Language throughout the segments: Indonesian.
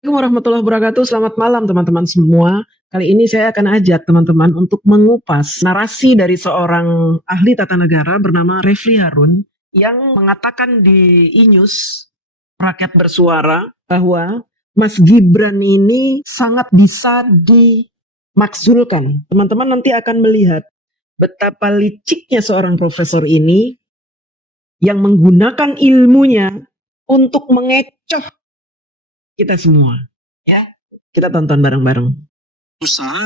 Assalamualaikum warahmatullahi wabarakatuh. Selamat malam teman-teman semua. Kali ini saya akan ajak teman-teman untuk mengupas narasi dari seorang ahli tata negara bernama Refli Harun yang mengatakan di iNews Rakyat Bersuara bahwa Mas Gibran ini sangat bisa dimakzulkan. Teman-teman nanti akan melihat betapa liciknya seorang profesor ini yang menggunakan ilmunya untuk mengecoh kita semua. Ya, kita tonton bareng-bareng. Usaha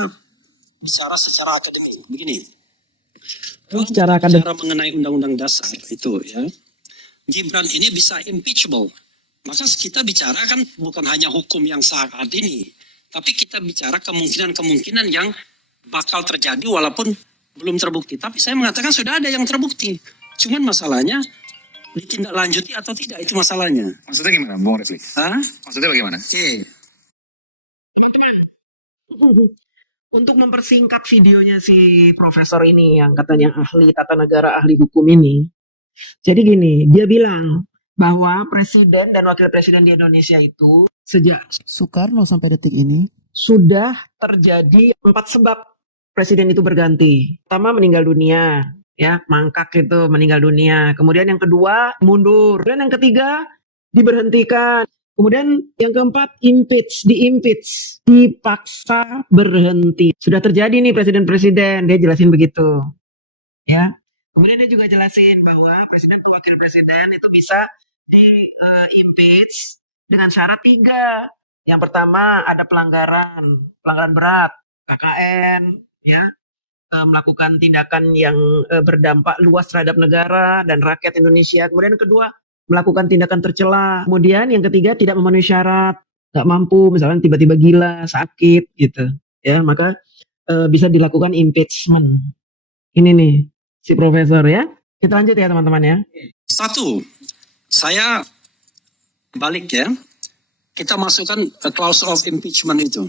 bicara secara akademik begini. Secara akademik. Bicara mengenai undang-undang dasar itu ya. Gibran ini bisa impeachable. Maka kita bicara kan bukan hanya hukum yang saat ini, tapi kita bicara kemungkinan-kemungkinan yang bakal terjadi walaupun belum terbukti. Tapi saya mengatakan sudah ada yang terbukti. Cuman masalahnya ditindaklanjuti atau tidak, itu masalahnya. Maksudnya gimana, Bung Refli? Hah? Maksudnya bagaimana? Untuk mempersingkat videonya si profesor ini yang katanya ahli tata negara, ahli hukum ini. Jadi gini, dia bilang bahwa presiden dan wakil presiden di Indonesia itu sejak Soekarno sampai detik ini sudah terjadi 4 sebab presiden itu berganti. Pertama, meninggal dunia, ya, mangkak itu meninggal dunia. Kemudian yang kedua, mundur. Kemudian yang ketiga, diberhentikan. Kemudian yang keempat, diimpeach, dipaksa berhenti. Sudah terjadi nih presiden-presiden, dia jelasin begitu. Ya. Kemudian dia juga jelasin bahwa presiden dan wakil presiden itu bisa di-impeach dengan syarat 3. Yang pertama ada pelanggaran berat, KKN, ya, melakukan tindakan yang berdampak luas terhadap negara dan rakyat Indonesia. Kemudian yang kedua, melakukan tindakan tercela. Kemudian yang ketiga, tidak memenuhi syarat, nggak mampu, misalnya tiba-tiba gila, sakit, gitu. Ya, maka bisa dilakukan impeachment. Ini nih, si profesor ya. Kita lanjut ya teman-teman ya. Satu, saya balik ya. Kita masukkan clause of impeachment itu.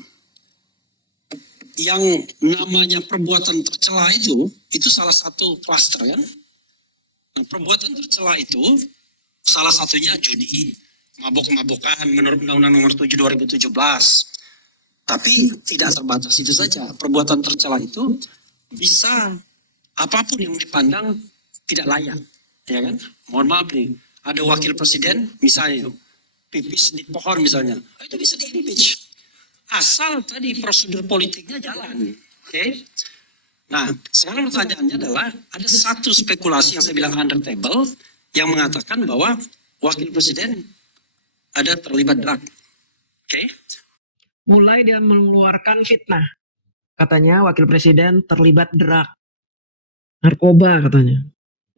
Yang namanya perbuatan tercela itu salah satu klaster kan. Nah, perbuatan tercela itu salah satunya judi, mabok-mabokan menurut Undang-Undang Nomor 7 2017. Tapi tidak terbatas itu saja. Perbuatan tercela itu bisa apapun yang dipandang tidak layak, ya kan? Mohon maaf nih, ada wakil presiden misalnya pipis di pohon misalnya, itu bisa di-impeach. Asal tadi prosedur politiknya jalan, oke? Nah, sekarang pertanyaannya adalah ada satu spekulasi yang saya bilang under table yang mengatakan bahwa wakil presiden ada terlibat drug, oke? Mulai dia mengeluarkan fitnah. Katanya wakil presiden terlibat drug, narkoba katanya.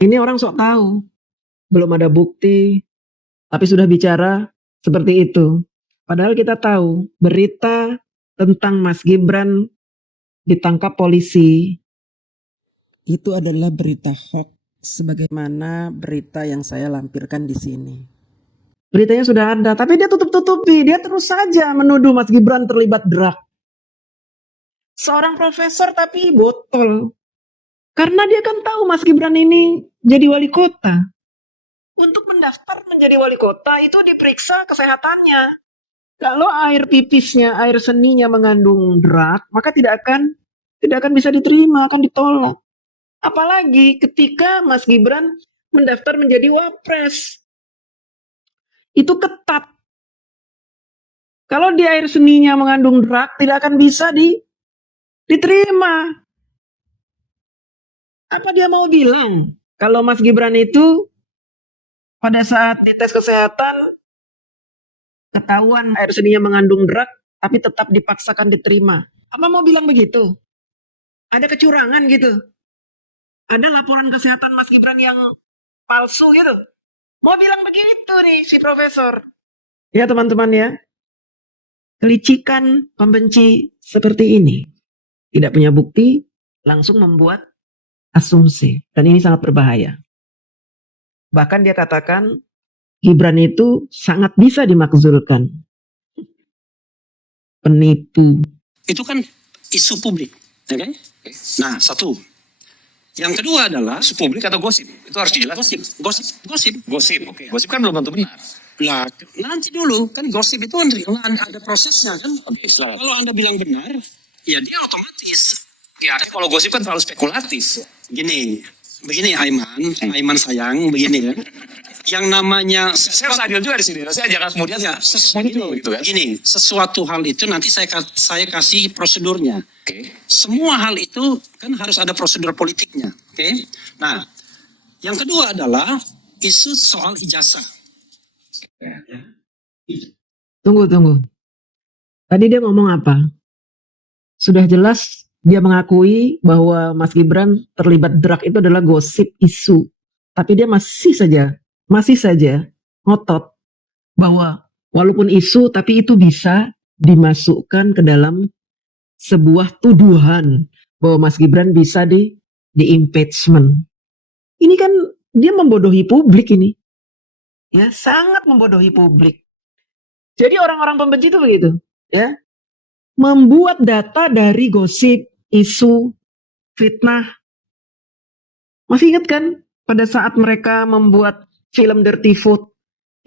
Ini orang sok tahu, belum ada bukti, tapi sudah bicara seperti itu. Padahal kita tahu berita tentang Mas Gibran ditangkap polisi itu adalah berita hoax, sebagaimana berita yang saya lampirkan di sini. Beritanya sudah ada, tapi dia tutup-tutupi, dia terus saja menuduh Mas Gibran terlibat drug. Seorang profesor tapi botol. Karena dia kan tahu Mas Gibran ini jadi wali kota. Untuk mendaftar menjadi wali kota itu diperiksa kesehatannya. Kalau air pipisnya, air seninya mengandung drug, maka tidak akan bisa diterima, akan ditolak. Apalagi ketika Mas Gibran mendaftar menjadi wapres. Itu ketat. Kalau di air seninya mengandung drug, tidak akan bisa diterima. Apa dia mau bilang? Kalau Mas Gibran itu pada saat dites kesehatan ketahuan air seninya mengandung drug, tapi tetap dipaksakan diterima. Apa mau bilang begitu? Ada kecurangan gitu? Ada laporan kesehatan Mas Gibran yang palsu gitu? Mau bilang begitu nih si profesor. Ya teman-teman ya. Kelicikan pembenci seperti ini. Tidak punya bukti, langsung membuat asumsi. Dan ini sangat berbahaya. Bahkan dia katakan Gibran itu sangat bisa dimakzulkan. Penipu. Itu kan isu publik, ya kan? Nah, satu. Yang kedua adalah Isu publik atau gosip? Itu harus dijelaskan. gosip. Gosip, oke. Gosip kan belum tentu benar. Lah, nanti dulu kan gosip itu kan ada prosesnya kan. Oke, silakan. Kalau Anda bilang benar, ya dia otomatis. Ya, kalau gosip kan terlalu spekulatif. Begini Aiman sayang, begini ya. Yang namanya Saya harus adil juga di sini. Saya jangan kemudian ya, semuanya gitu kan. Gini, sesuatu hal itu nanti saya kasih prosedurnya. Oke. Semua hal itu kan harus ada prosedur politiknya. Oke. Nah, yang kedua adalah isu soal ijazah. Tunggu. Tadi dia ngomong apa? Sudah jelas dia mengakui bahwa Mas Gibran terlibat drag itu adalah gosip isu. Tapi dia masih saja ngotot bahwa walaupun isu tapi itu bisa dimasukkan ke dalam sebuah tuduhan bahwa Mas Gibran bisa di impeachment. Ini kan dia membodohi publik ini. Ya, sangat membodohi publik. Jadi orang-orang pembenci itu begitu, ya. Membuat data dari gosip, isu, fitnah. Masih ingat kan pada saat mereka membuat film Dirty Food?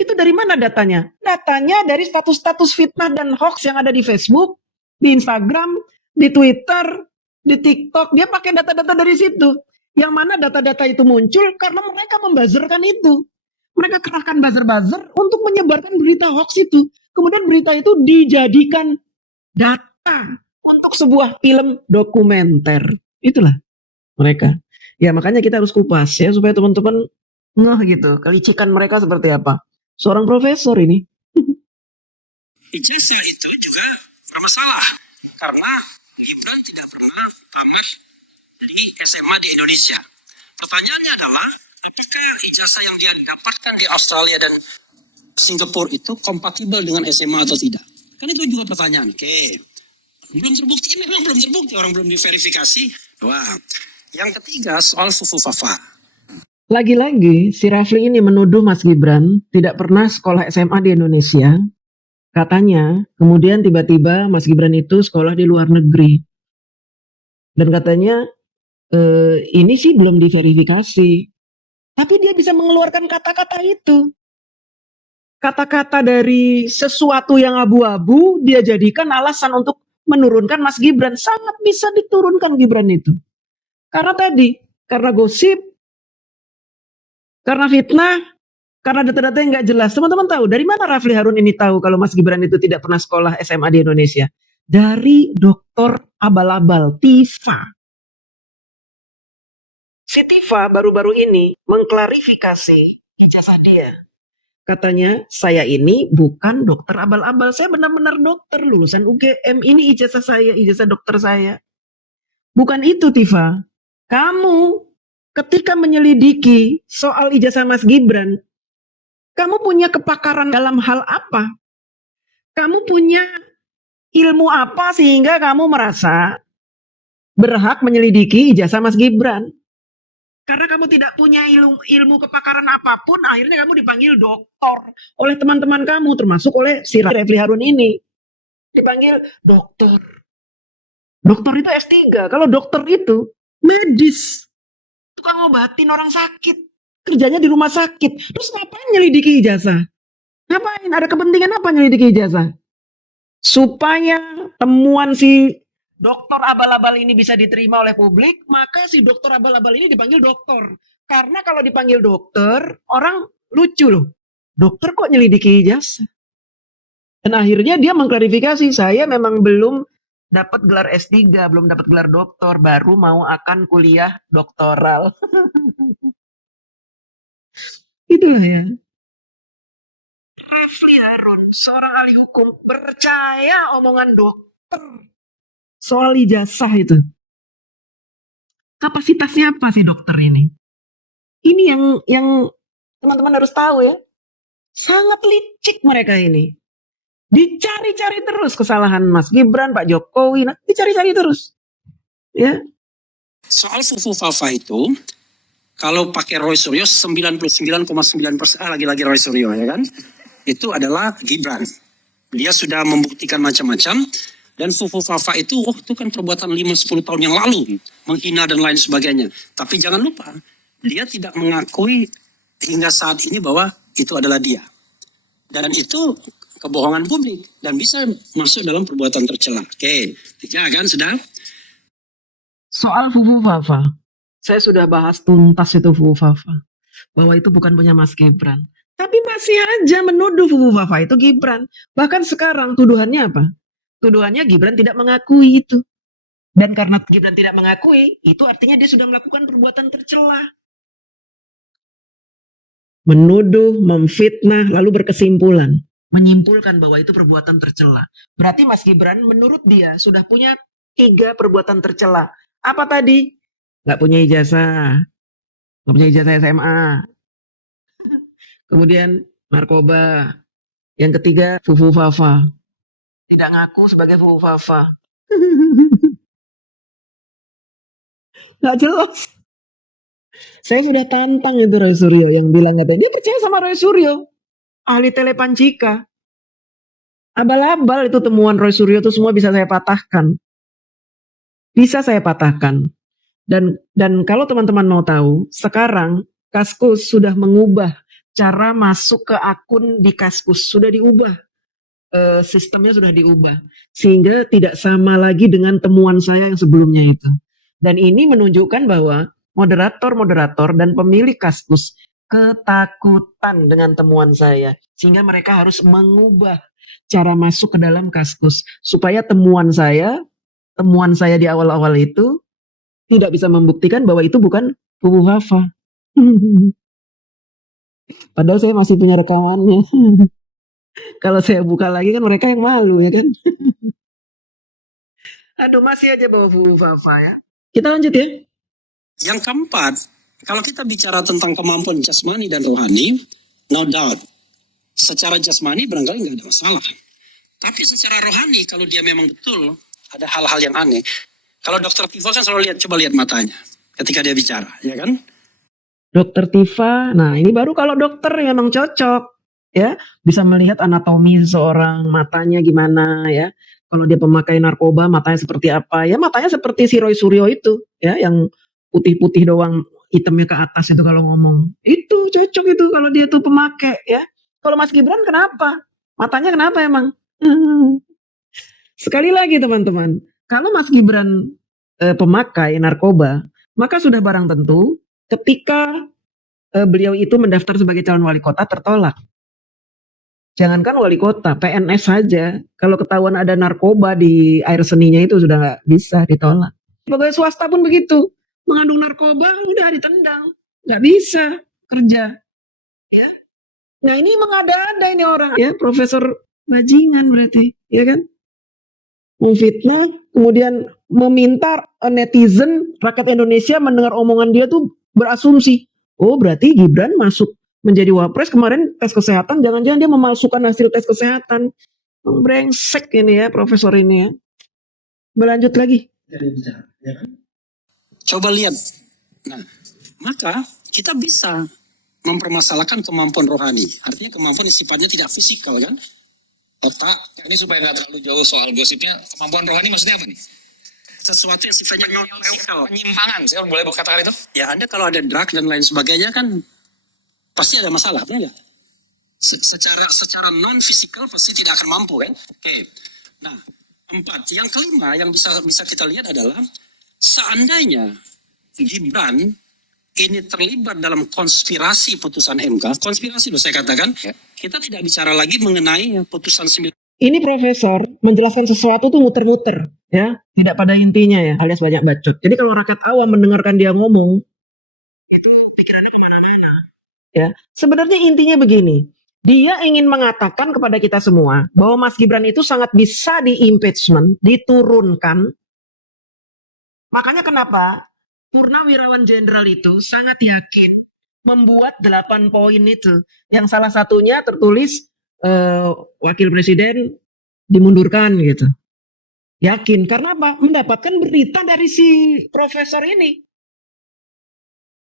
Itu dari mana datanya? Datanya dari status-status fitnah dan hoax yang ada di Facebook, di Instagram, di Twitter, di TikTok. Dia pakai data-data dari situ. Yang mana data-data itu muncul karena mereka membazerkan itu. Mereka kerahkan buzzer-buzzer untuk menyebarkan berita hoax itu. Kemudian berita itu dijadikan data untuk sebuah film dokumenter. Itulah mereka. Ya makanya kita harus kupas ya supaya teman-teman ngeh gitu. Kelicikan mereka seperti apa. Seorang profesor ini. Ijazah itu juga bermasalah karena Gibran tidak pernah tamat di SMA di Indonesia. Pertanyaannya adalah apakah ijazah yang dia dapatkan di Australia dan Singapura itu kompatibel dengan SMA atau tidak? Kan itu juga pertanyaan. Oke. Belum terbukti, memang belum terbukti, orang belum diverifikasi. Wah. Yang ketiga soal Fufu Fafa. Lagi-lagi si Rafli ini menuduh Mas Gibran tidak pernah sekolah SMA di Indonesia. Katanya, kemudian tiba-tiba Mas Gibran itu sekolah di luar negeri. Dan katanya ini sih belum diverifikasi. Tapi dia bisa mengeluarkan kata-kata itu. Kata-kata dari sesuatu yang abu-abu dia jadikan alasan untuk menurunkan Mas Gibran. Sangat bisa diturunkan Gibran itu. Karena karena gosip, karena fitnah, karena data-data yang nggak jelas. Teman-teman tahu dari mana Rafli Harun ini tahu kalau Mas Gibran itu tidak pernah sekolah SMA di Indonesia? Dari Dr. Abal-Abal, Tifa. Si Tifa baru-baru ini mengklarifikasi ijazah dia. Katanya, saya ini bukan dokter abal-abal, saya benar-benar dokter lulusan UGM, ini ijazah saya, ijazah dokter saya. Bukan itu Tifa. Kamu ketika menyelidiki soal ijazah Mas Gibran, kamu punya kepakaran dalam hal apa? Kamu punya ilmu apa sehingga kamu merasa berhak menyelidiki ijazah Mas Gibran? Karena kamu tidak punya ilmu kepakaran apapun, akhirnya kamu dipanggil doktor oleh teman-teman kamu, termasuk oleh si Rafli Harun ini. Dipanggil dokter. Dokter itu S3. Kalau dokter itu medis. Tukang ngobatin orang sakit. Kerjanya di rumah sakit. Terus ngapain nyelidiki ijazah? Ngapain? Ada kepentingan apa nyelidiki ijazah? Supaya temuan si dokter abal-abal ini bisa diterima oleh publik, maka si dokter abal-abal ini dipanggil dokter. Karena kalau dipanggil dokter, orang lucu loh. Dokter kok nyelidiki ijazah? Dan akhirnya dia mengklarifikasi, saya memang belum dapat gelar S3, belum dapat gelar doktor, baru mau akan kuliah doktoral. Itulah ya. Rafli Harun, seorang ahli hukum, percaya omongan dokter soal ijazah itu. Kapasitasnya apa sih dokter ini? Ini yang teman-teman harus tahu ya. Sangat licik mereka ini. Dicari-cari terus kesalahan Mas Gibran, Pak Jokowi, dicari-cari terus. Ya. Soal Fufu Fafa itu, kalau pakai Roy Suryo 99,9%, lagi-lagi Roy Suryo ya kan, itu adalah Gibran. Dia sudah membuktikan macam-macam. Dan Fufu Fafa itu, itu kan perbuatan 5-10 tahun yang lalu. Menghina dan lain sebagainya. Tapi jangan lupa, dia tidak mengakui hingga saat ini bahwa itu adalah dia. Dan itu kebohongan publik dan bisa masuk dalam perbuatan tercela. Oke, 3 kan sudah? Soal Fufufafa, saya sudah bahas tuntas itu Fufufafa, bahwa itu bukan punya Mas Gibran. Tapi masih aja menuduh Fufufafa itu Gibran. Bahkan sekarang tuduhannya apa? Tuduhannya Gibran tidak mengakui itu. Dan karena Gibran tidak mengakui, itu artinya dia sudah melakukan perbuatan tercela. Menuduh, memfitnah, lalu berkesimpulan. Menyimpulkan bahwa itu perbuatan tercela. Berarti Mas Gibran menurut dia sudah punya 3 perbuatan tercela. Apa tadi? Nggak punya ijazah. Nggak punya ijazah SMA. Kemudian narkoba. Yang ketiga, Fufufafa. Tidak ngaku sebagai Fufufafa. Nggak jelas. Saya sudah tantang itu Roy Suryo yang bilang katanya, dia percaya sama Roy Suryo. Ahli telepancika. Abal-abal itu temuan Roy Suryo itu semua bisa saya patahkan. Bisa saya patahkan. Dan kalau teman-teman mau tahu, sekarang Kaskus sudah mengubah cara masuk ke akun di Kaskus. Sudah diubah. Sistemnya sudah diubah. Sehingga tidak sama lagi dengan temuan saya yang sebelumnya itu. Dan ini menunjukkan bahwa moderator-moderator dan pemilik Kaskus ketakutan dengan temuan saya. Sehingga mereka harus mengubah cara masuk ke dalam Kaskus. Supaya temuan saya di awal-awal itu tidak bisa membuktikan bahwa itu bukan Fufufafa. Padahal saya masih punya rekamannya. Kalau saya buka lagi kan mereka yang malu ya kan. Aduh masih aja bawa Fufufafa ya. Kita lanjut ya. Yang keempat, kalau kita bicara tentang kemampuan jasmani dan rohani, no doubt. Secara jasmani barangkali nggak ada masalah. Tapi secara rohani kalau dia memang betul ada hal-hal yang aneh. Kalau Dokter Tifa kan selalu coba lihat matanya ketika dia bicara, ya kan? Dokter Tifa, nah ini baru kalau dokter yang memang cocok, ya bisa melihat anatomi seorang, matanya gimana ya. Kalau dia pemakai narkoba, matanya seperti apa? Ya matanya seperti si Roy Suryo itu, ya yang putih-putih doang, hitamnya ke atas itu kalau ngomong. Itu cocok itu kalau dia tuh pemakai, ya. Kalau Mas Gibran kenapa? Matanya kenapa emang? Sekali lagi teman-teman, kalau Mas Gibran pemakai narkoba, maka sudah barang tentu ketika beliau itu mendaftar sebagai calon wali kota tertolak. Jangankan wali kota, PNS saja, kalau ketahuan ada narkoba di air seninya itu sudah nggak bisa ditolak. Pegawai swasta pun begitu, mengandung narkoba udah ditendang, nggak bisa kerja. Ya, nah ini mengada-ada ini orang, ya profesor bajingan berarti, ya kan? Memfitnah, kemudian meminta netizen rakyat Indonesia mendengar omongan dia tuh berasumsi, oh berarti Gibran masuk menjadi wapres kemarin tes kesehatan, jangan-jangan dia memalsukan hasil tes kesehatan. Brengsek ini ya profesor ini ya. Berlanjut lagi. Coba lihat. Nah, maka kita bisa mempermasalahkan kemampuan rohani. Artinya kemampuan yang sifatnya tidak fisikal kan? Otak. Ini supaya nggak terlalu jauh soal gosipnya, kemampuan rohani maksudnya apa nih? Sesuatu yang sifatnya non fisikal. Penyimpangan, saya boleh katakan itu? Ya Anda kalau ada drug dan lain sebagainya kan pasti ada masalah, benar nggak? Secara non fisikal pasti tidak akan mampu kan? Oke. Nah, 4. Yang kelima yang bisa kita lihat adalah seandainya Gibran ini terlibat dalam konspirasi putusan MK, konspirasi loh saya katakan, kita tidak bicara lagi mengenai putusan 9. Ini profesor menjelaskan sesuatu tuh muter-muter, ya, tidak pada intinya ya, alias banyak bacot. Jadi kalau rakyat awam mendengarkan dia ngomong, pikirannya kemana-mana. Ya, sebenarnya intinya begini, dia ingin mengatakan kepada kita semua bahwa Mas Gibran itu sangat bisa di-impeachment, diturunkan. Makanya kenapa Purnawirawan Jenderal itu sangat yakin membuat 8 poin itu, yang salah satunya tertulis wakil presiden dimundurkan gitu. Yakin karena apa? Mendapatkan berita dari si profesor ini.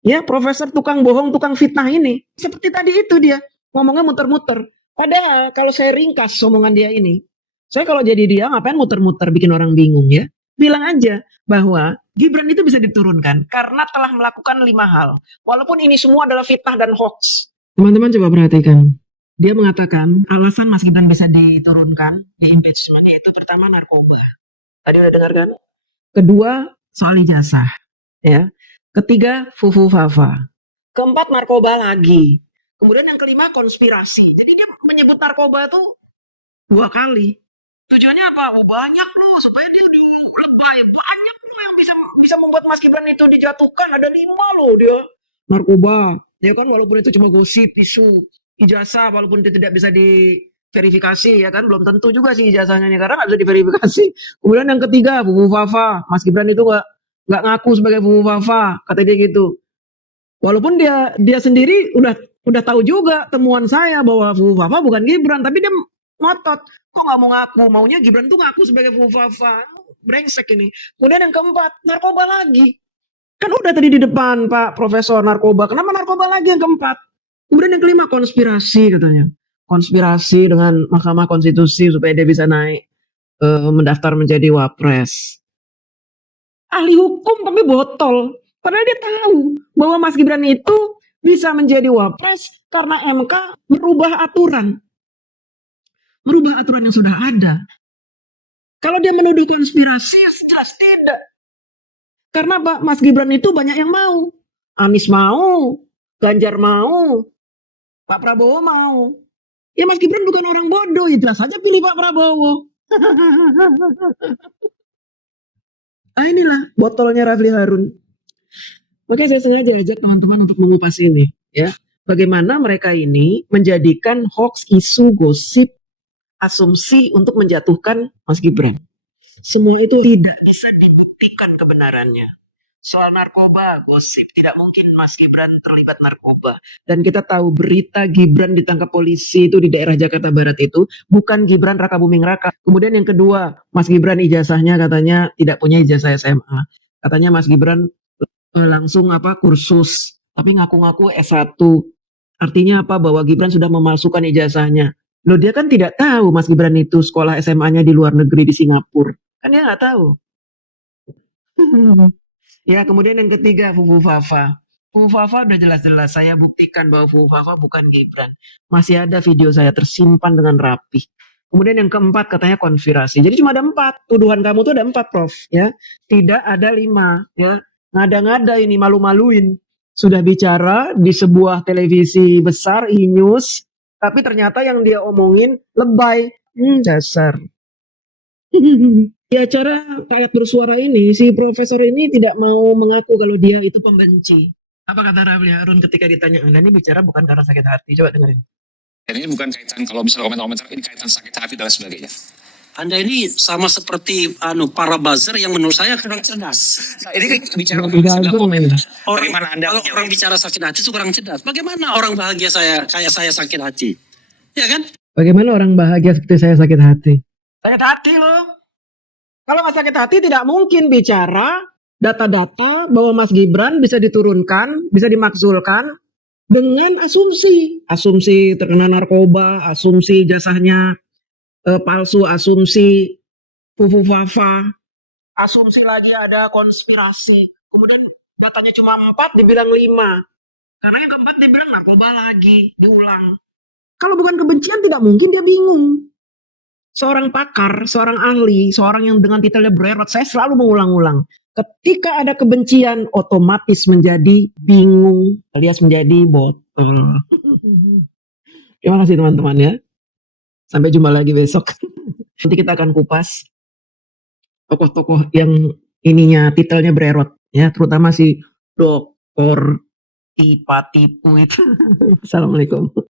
Ya, profesor tukang bohong, tukang fitnah ini. Seperti tadi itu dia, ngomongnya muter-muter. Padahal kalau saya ringkas omongan dia ini, saya kalau jadi dia ngapain muter-muter bikin orang bingung ya? Bilang aja bahwa Gibran itu bisa diturunkan karena telah melakukan 5 hal. Walaupun ini semua adalah fitnah dan hoax. Teman-teman coba perhatikan. Dia mengatakan alasan Mas Gibran bisa diturunkan di impeachment yaitu pertama narkoba. Tadi udah dengar kan? Kedua soal ijazah, ya. Ketiga fufu fafa. Keempat narkoba lagi. Kemudian yang kelima konspirasi. Jadi dia menyebut narkoba tuh 2 kali. Tujuannya apa? Oh, banyak loh supaya dia lebay. Banyak loh yang bisa membuat Mas Gibran itu dijatuhkan. Ada 5 loh dia. Narkoba. Ya kan walaupun itu cuma gosip, isu. Ijazah walaupun itu tidak bisa diverifikasi ya kan belum tentu juga sih ijazahnya karena nggak bisa diverifikasi. Kemudian yang ketiga Fufu Fafa. Mas Gibran itu nggak ngaku sebagai Fufu Fafa kata dia gitu. Walaupun dia sendiri udah tahu juga temuan saya bahwa Fufu Fafa bukan Gibran tapi dia ngotot kok nggak mau ngaku maunya Gibran tuh ngaku sebagai Fufu Fafa. Brengsek ini. Kemudian yang keempat narkoba lagi. Kan udah tadi di depan Pak Profesor narkoba. Kenapa narkoba lagi yang keempat? Kemudian yang kelima konspirasi katanya. Konspirasi dengan Mahkamah Konstitusi supaya dia bisa naik mendaftar menjadi wapres. Ahli hukum tapi botol. Padahal dia tahu bahwa Mas Gibran itu bisa menjadi wapres karena MK merubah aturan. Merubah aturan yang sudah ada. Kalau dia menuduh konspirasi, ya jelas tidak. Karena Pak Mas Gibran itu banyak yang mau. Anies mau, Ganjar mau, Pak Prabowo mau. Ya Mas Gibran bukan orang bodoh, ya jelas saja pilih Pak Prabowo. Ah inilah botolnya Rafli Harun. Makanya saya sengaja ajak teman-teman untuk mengupas ini, ya. Bagaimana mereka ini menjadikan hoax, isu, gosip, asumsi untuk menjatuhkan Mas Gibran. Semua itu tidak bisa dibuktikan kebenarannya. Soal narkoba, gosip, tidak mungkin Mas Gibran terlibat narkoba. Dan kita tahu berita Gibran ditangkap polisi itu di daerah Jakarta Barat itu bukan Gibran Raka Buming Raka. Kemudian yang kedua, Mas Gibran ijazahnya katanya tidak punya ijazah SMA. Katanya Mas Gibran langsung kursus, tapi ngaku-ngaku S1. Artinya apa? Bahwa Gibran sudah memalsukan ijazahnya. Loh dia kan tidak tahu Mas Gibran itu sekolah SMA-nya di luar negeri di Singapura. Kan dia nggak tahu. Ya, kemudian yang ketiga Fufu Fafa. Fufu Fafa udah jelas-jelas saya buktikan bahwa Fufu Fafa bukan Gibran. Masih ada video saya tersimpan dengan rapi. Kemudian yang keempat katanya konspirasi. Jadi cuma ada 4. Tuduhan kamu tuh ada 4, Prof. Ya, tidak ada 5. Ya, ngada-ngada ini malu-maluin. Sudah bicara di sebuah televisi besar E-News, tapi ternyata yang dia omongin lebay. Dasar. Di acara Rakyat Bersuara ini, si profesor ini tidak mau mengaku kalau dia itu pembenci. Apa kata Rafli Harun ketika ditanya, Anda ini bicara bukan karena sakit hati. Coba dengerin. Dan ini bukan kaitan kalau misalnya komentar-komentar ini kaitan sakit hati dan sebagainya. Anda ini sama seperti para buzzer yang menurut saya kurang cerdas. Nah, ini kan bicara Bagaimana Anda kalau orang bicara sakit hati itu kurang cerdas. Bagaimana orang bahagia kayak saya sakit hati? Ya kan? Bagaimana orang bahagia seperti saya sakit hati? Sakit hati loh. Kalau nggak sakit hati tidak mungkin bicara data-data bahwa Mas Gibran bisa diturunkan, bisa dimakzulkan dengan asumsi. Asumsi terkena narkoba, asumsi jasanya palsu, asumsi Fufu Fafa, asumsi lagi ada konspirasi. Kemudian datanya cuma 4 dibilang 5. Karena yang keempat dibilang narkoba lagi, diulang. Kalau bukan kebencian tidak mungkin dia bingung. Seorang pakar, seorang ahli, seorang yang dengan titelnya bererot, saya selalu mengulang-ulang. Ketika ada kebencian, otomatis menjadi bingung, alias menjadi botol. Terima kasih teman-teman ya. Sampai jumpa lagi besok. Nanti kita akan kupas tokoh-tokoh yang ininya titelnya bererot, ya, terutama si Doktor Tipa Tipu itu. Assalamualaikum.